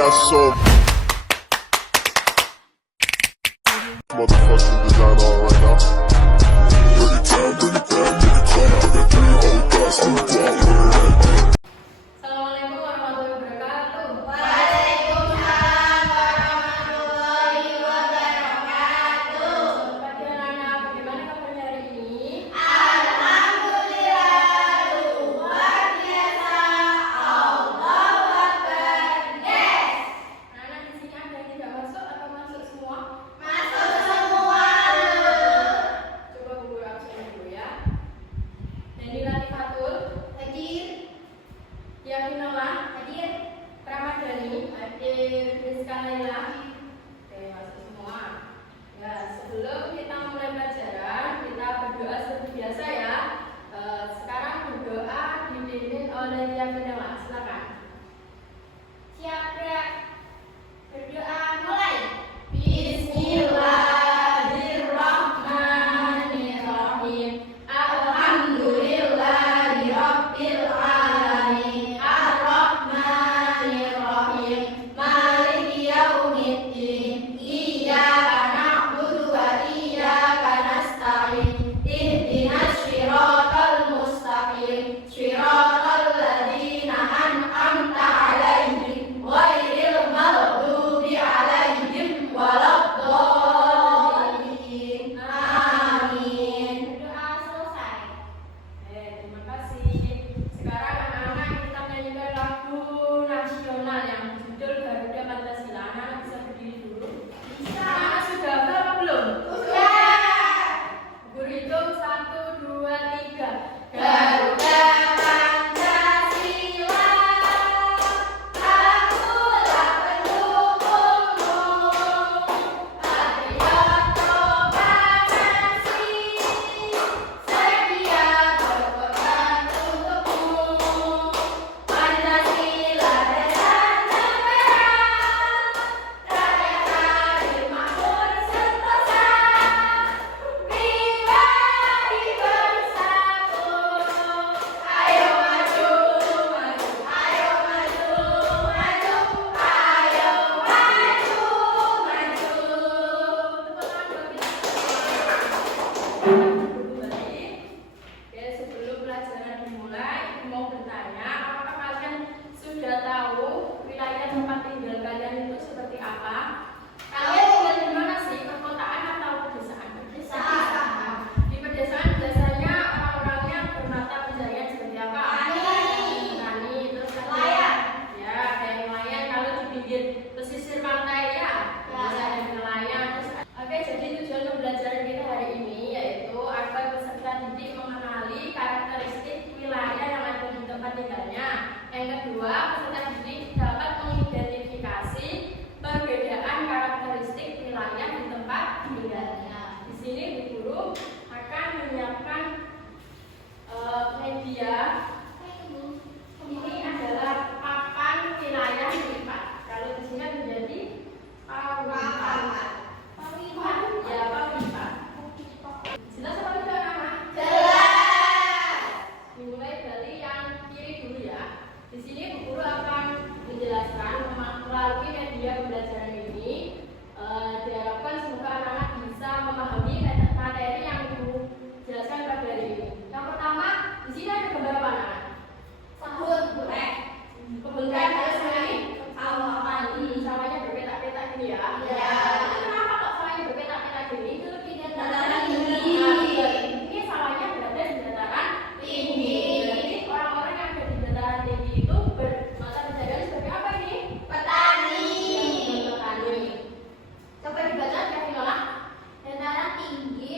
got some motherfucking design on right now. Bring it down, bring it down, bring it down. I got 3 old guys on the block. Assalamualaikum warahmatullahi wabarakatuh. Waalaikumsalam warahmatullahi wabarakatuh. Pagi anak-anak, bagaimana kabarnya hari ini? Alhamdulillah, luar biasa. Allahu Akbar. Yes. Anak-anak di sini ada yang tidak masuk atau masuk semua? Masuk semua. Coba Bu Guru absen dulu ya. Neni Latifatul, Hadir. Yafinola, Hadir. Pramadani, hadir. Rizka Laila. Oke, masuk semua. Ya, sebelum kita mulai pelajaran, kita berdoa seperti biasa ya. Sekarang berdoa dipimpin oleh Yafinola. Silakan. Siap, gerak. Berdoa mulai. Bismillahirrahmanirrahim. Alhamdulillahirabbil alamin. Arrahmanirrahim. Maliki yaumiddin. Iyyaka na'budu wa iyyaka nasta'in. Ihdinas shiratal mustaqim. Shiratal ladzina an'amta 'alaihim ghairil maghdubi 'alaihim waladdallin. Amin. Berdoa selesai. Terima kasih. Sekarang anak-anak kita nyanyikan lagu nasional yang judul Garuda Pancasila. Anak-anak bisa berdiri dulu. Bisa. Anak-anak sudah hafal apa belum? Sudah. Guru hitung 1, 2, 3. Garuda Pancasila, akulah pendukungmu. Patriot proklamasi, sedia berkorban untukmu. Pancasila dasar negara, rakyat adil makmur sentosa. Pribadi bersatu, ayo maju, maju, ayo maju, maju, ayo maju, maju. Oke, sebelum pelajaran dimulai, aku mau bertanya, apakah kalian sudah tahu wilayah tempat tinggal kalian itu seperti apa? Kalian tinggal di mana sih? Perkotaan atau pedesaan? Pedesaan. Di pedesaan biasanya orang-orangnya bermata pencaharian seperti apa? Petani, terus ada Nelayan. ya, kayak nelayan. Kalau di pinggir pesisir pantai ya, bisa ada nelayan. Oke, jadi tujuan pembelajaran kita hari ini yaitu agar peserta didik mengenali karakteristik wilayah yang ada di tempat tinggalnya. Yang kedua, peserta didik dapat mengidentifikasi perbedaan karakteristik wilayah di tempat tinggalnya. Di sini Bu Guru akan menyiapkan media. Ini adalah papan wilayah lipat. Kalau di sini menjadi papan. Ya, papan. Jelas apa tidak, anak-anak? Jelas. Dimulai dari yang kiri dulu ya. Di sini Bu Guru akan menjelaskan melalui media pembelajaran ini. Diharapkan semoga anak-anak bisa memahami materi yang Ibu jelaskan pada hari ini. Yang pertama, di sini ada gambar apa, anak-anak? Sahur burek. Kebun teh harus ini. Sawah padi. Sawahnya berpetak-petak ini ya. Iya. Itu kenapa kok sawahnya berpetak-petak gini? Itu lebih Dataran tinggi. Ini sawahnya berada di dataran Tinggi. Berarti orang-orang yang ada di dataran tinggi itu bermata pencaharian sebagai apa ini? Petani. Petani. Coba dibaca ya, Vinola. Dataran tinggi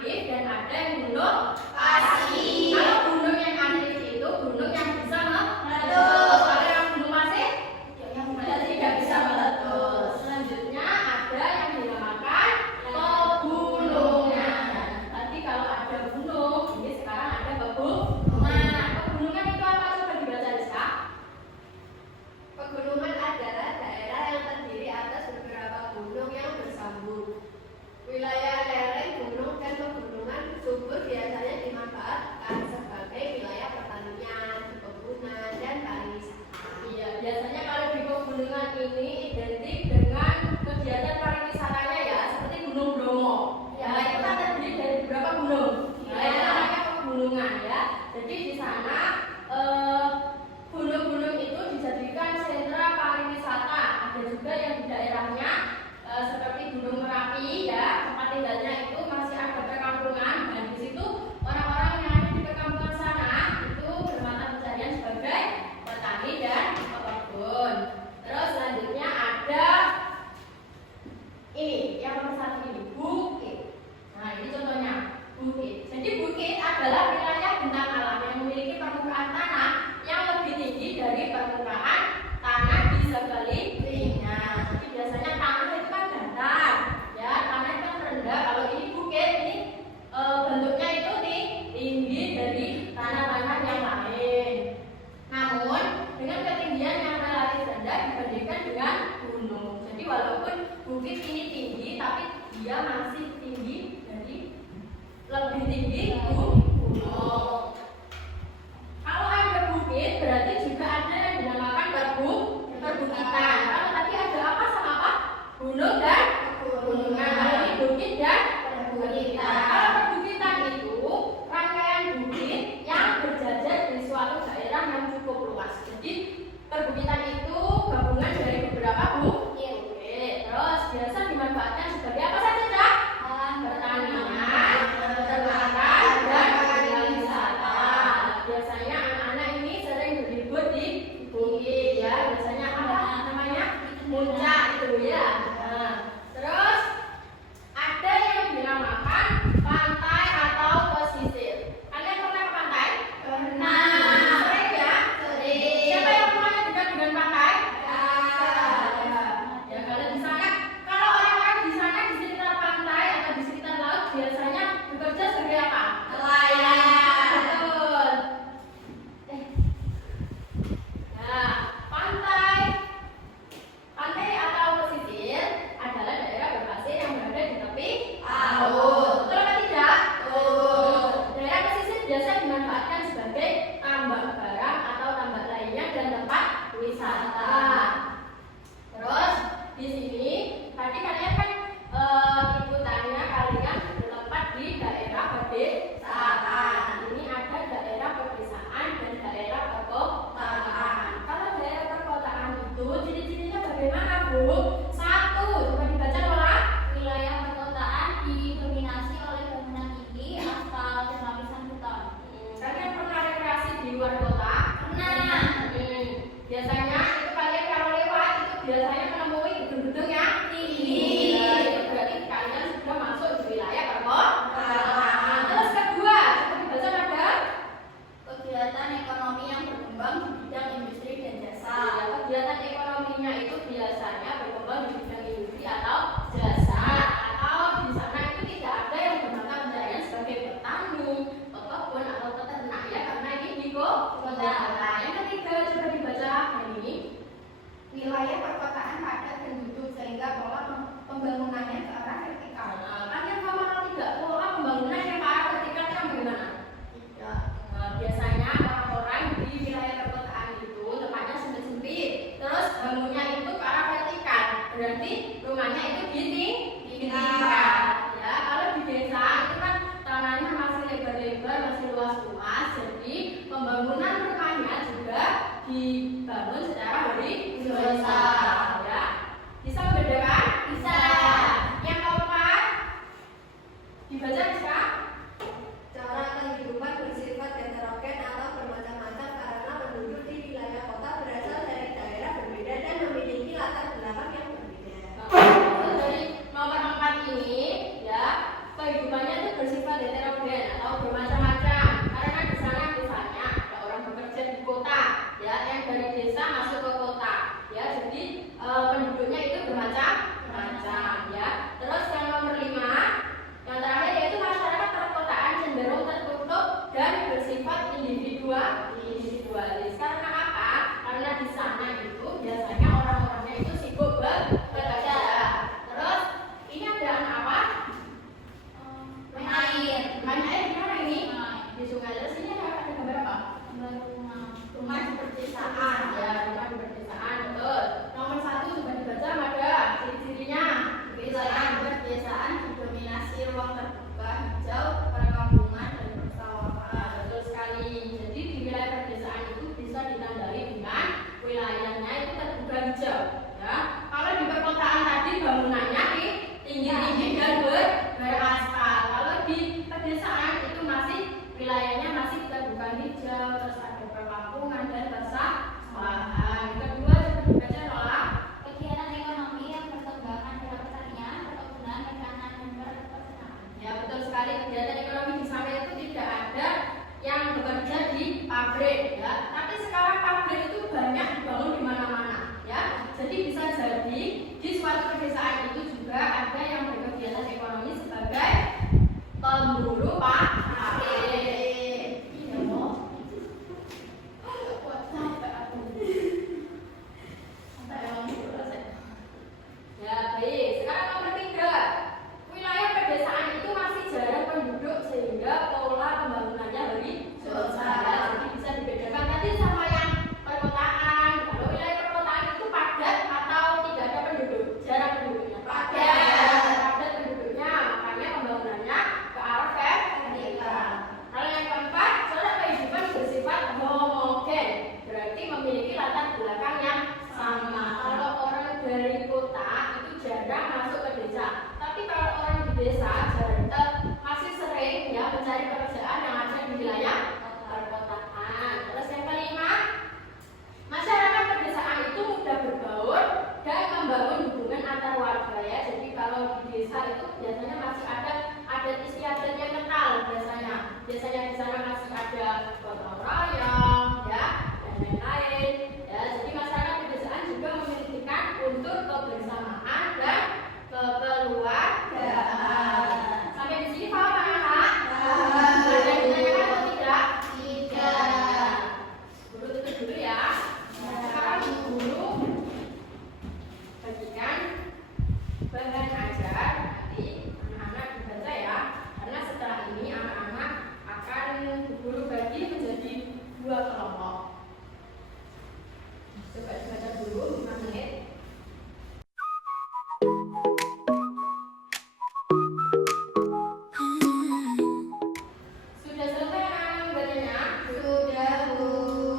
aktif dan ada yang gunung Pasir. Kalau gunung yang aktif itu gunung yang bisa Meletus. Kalau yang gunung pasir Yang tidak bisa meletus. Selanjutnya ada yang dinamakan pegunungan. Tadi kalau ada gunung, ini sekarang ada pegunungan. Pegunungan itu apa? Coba dibaca Rizka. Pegunungan adalah daerah yang terdiri atas beberapa gunung yang bersambung. Wilayah lereng gunung dan pegunungan subur biasanya dimanfaatkan sebagai wilayah pertanian, perkebunan, dan pariwisata. Iya, biasanya kalau di pegunungan ini identik dengan kegiatan pariwisatanya ya, seperti Gunung Bromo. Ya, itu kan terdiri dari beberapa gunung. Nah, itu namanya pegunungan ya. Jadi di sana gunung-gunung itu dijadikan sentra pariwisata. Ada juga yang di daerahnya seperti Gunung Merapi ya, tempat tinggalnya itu masih ada perkampungan. Dan di situ orang-orang yang ada di perkampungan sana itu bermata pencarian sebagai petani dan pekebun. Terus selanjutnya ada ini yang nomor satu ini bukit. Nah ini contohnya bukit. Jadi bukit adalah wilayah bentang alam yang memiliki permukaan tanah yang lebih tinggi dari permukaan tanah di sekelilingnya. Jadi biasanya tanah itu kan datar, ya tanah itu kan rendah. Kalau ini bukit ini bentuknya itu tinggi dari tanah-tanah yang lain. Namun dengan ketinggian yang relatif rendah dibandingkan dengan gunung. Jadi walaupun bukit ini tinggi, tapi dia masih tinggi dari lebih tinggi gunung. Kalau ada bukit berarti juga ada yang dinamakan perbukitan. Kalau tadi ada apa sama apa? Gunung dan pegunungan. Kalau ini bukit dan perbukitan. Kalau perbukitan itu rangkaian bukit yang berjajar di suatu daerah yang cukup luas. Jadi perbukitan itu gabungan dari beberapa bukit. Terus biasa dimanfaatkan sebagai apa saja, Cak? Pertanian, peternakan, dan pedesaan itu masih wilayahnya masih terbuka hijau, terus ada perkampungan dan persawahan. Kedua coba dibaca adalah Kegiatan ekonomi yang berkembang adalah pertanian, perkebunan, perikanan, dan pertanian. ya betul sekali, kegiatan ekonomi di sana itu tidak ada yang bekerja di pabrik ya. Tapi sekarang pabrik itu banyak dibangun di mana-mana ya. Jadi bisa jadi di suatu pedesaan itu juga ada yang berkegiatan ekonomi sebagai pemburu pabrik. Iya, Mo. Sampai aku. Sampai emang dulu rasanya. Ya baik, sekarang nomor 3. Wilayah pedesaan itu masih jarang penduduk sehingga pola pembangunannya horizontal. Jadi bisa dibedakan tadi sama yang perkotaan. Kalau wilayah perkotaan itu padat atau tidak ada penduduk? Jarang penduduknya. Padat penduduknya, makanya pembangunannya ke arah vertikal. Kalau yang keempat, corak kehidupan bersifat homogen, berarti memiliki latar belakang yang sama. Kalau orang dari kota itu jarang masuk ke desa, tapi kalau orang di desa masih sering ya mencari pekerjaan yang ada di wilayah perkotaan. Terus yang kelima, masyarakat pedesaan itu mudah berbaur dan membangun hubungan antar warga ya. Jadi kalau di desa itu biasanya masih ada adat istiadat yang kental biasanya. Biasanya di sana masih ada gotong royong ya dan lain-lain ya. Jadi masyarakat pedesaan juga memilikikan unsur kebersamaan dan kekeluargaan. Sampai di sini paham anak-anak? Ada yang ditanyakan atau tidak? Tidak. Guru tutup dulu ya. Sekarang guru bagikan bahan ajar, nanti anak-anak dibaca ya. Karena setelah ini anak-anak akan guru bagi menjadi 2 kelompok. Coba dibaca dulu 5 menit. Sudah selesai anak bacanya? Sudah, Bu.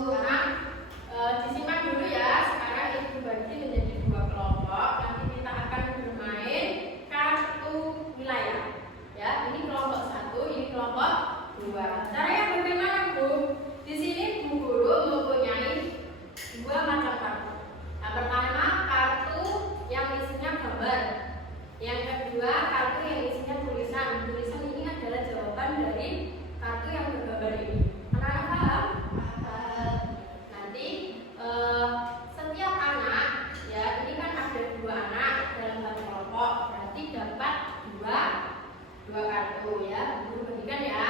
Sekarang disimak dulu ya. Sekarang ibu bagi menjadi 2 kelompok. Nanti kita akan bermain kartu wilayah. Ya, ini kelompok 1, ini kelompok 2. Caranya bagaimana, Bu? Di sini Bu Guru mempunyai 2 macam kartu. Yang pertama kartu yang isinya gambar. Yang kedua kartu yang isinya tulisan. Tulisan ini adalah jawaban dari kartu yang bergambar ini. Anak-anak paham? Nanti setiap anak ya, ini kan ada 2 anak dalam satu kelompok, berarti dapat 2 kartu ya. Guru bagikan ya.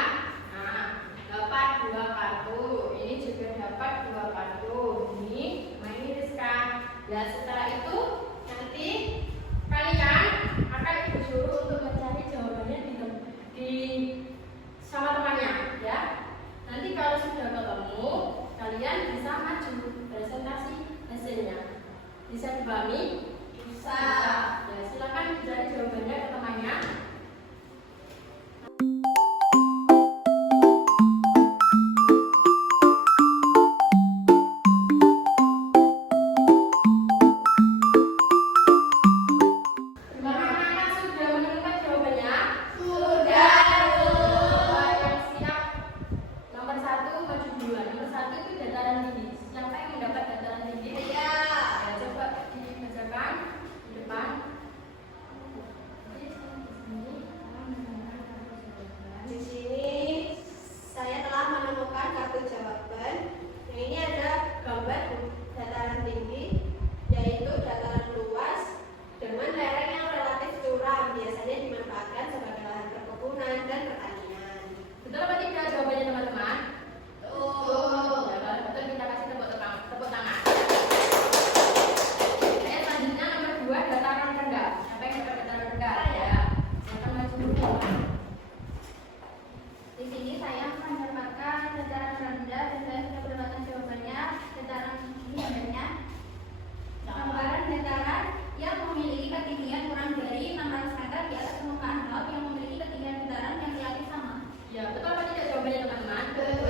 Nah, dapat 2 kartu. Ini juga dapat 2 kartu. Ini main iriskan. Ya, setelah itu nanti kalian akan ibu suruh untuk mencari jawabannya di sama temannya ya. Nanti kalau sudah ketemu, kalian bisa maju presentasi hasilnya. Bisa dipahami? Bisa. Ya, silakan cari jawabannya ke temannya. Gimana anak-anak sudah menemukan jawabannya? Sudah, Bu. Yang siap. Nomor 1 maju duluan. Nomor 1 itu dataran tinggi. Siapa yang mendapat dataran tinggi? Saya. Ya, coba dibacakan di depan. Di sini saya telah menemukan kartu jawaban. Yang ini ada gambar dataran tinggi, yaitu dataran luas dengan lereng yang relatif curam, biasanya dimanfaatkan sebagai lahan perkebunan dan pertanian. Betul apa tidak jawabannya teman-teman? Betul. Ya, betul, kita kasih tepuk tangan. Selanjutnya nomor 2 dataran rendah. Siapa yang dapat dataran rendah? Ya. Silakan maju dulu. Di sini saya mendapatkan dataran rendah dan saya sudah mendapatkan jawabannya. Dataran ini adanya gambaran dataran yang memiliki ketinggian kurang dari 600 meter di atas permukaan laut yang memiliki ketinggian dataran yang relatif sama. Ya, betul apa tidak jawabannya teman-teman? Betul.